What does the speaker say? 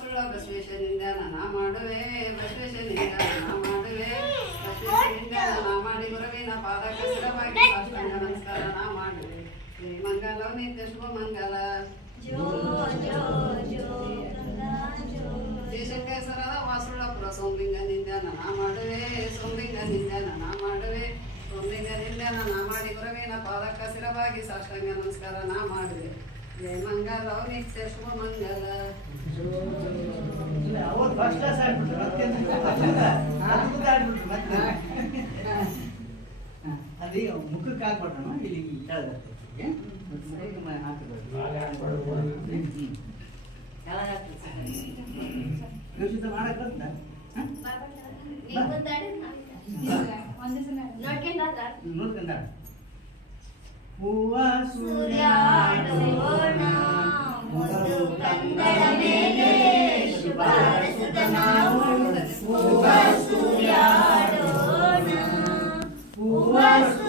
ಸುಳ್ಳ ಬಸವೇಶ್ವರಿಂದ ನಾ ಮಾಡುವೆ ಬಸವೇಶ್ವರಿಂದ ನಾ ಮಾಡುವೆ ಬಸವೇಶ್ವರಿಂದ ನಾ ಮಾಡಿ ಗುರುವಿನ ಪಾದ ಕಸರವಾಗಿ ಸಾಷ್ಟಾಂಗ ನಮಸ್ಕಾರ ನಾ ಮಾಡುವೆ. ಶ್ರೀ ಮಂಗಲ ನಿತ್ಯ ಶುಭ ಮಂಗಲ. ಶ್ರೀಶಂಕೇಶ್ವರದ ವಾಸುಳ್ಳಪುರ ಸೋಮಲಿಂಗನಿಂದ ನಾ ಮಾಡುವೆ ಸೋಮಲಿಂಗನಿಂದ ನಾ ಮಾಡುವೆ ಸೋಮಲಿಂಗನಿಂದ ನಾ ಮಾಡಿ ಗುರುವಿನ ಪಾದ ಕಸಿರವಾಗಿ ಸಾಷ್ಟಾಂಗ ನಮಸ್ಕಾರ ನಾ ಮಾಡುವೆ. ಜಯ ಮಂಗಲ ನಿತ್ಯ ಶುಭ ಮಂಗಲ. ಫಸ್ಟ್ ಕ್ಲಾಸ್ ಆಗ್ಬಿಟ್ರು ಮತ್ತೆ ಮತ್ತೆ ಅದೇ ಮುಖಕ್ಕೆ ಹಾಕ್ಬಿಟ್ರಮ್ಮ ಇಲ್ಲಿ ಕೆಳಗೆ ಹಾಕ್ಬಿಟ್ರು. ಯೋಚಿತ ಮಾಡಕ್? ಹಾ? ನೋಡ್ಕೊಂಡ ಹೂವ ಸೂರ್ಯಾಡೋಣ, Yes.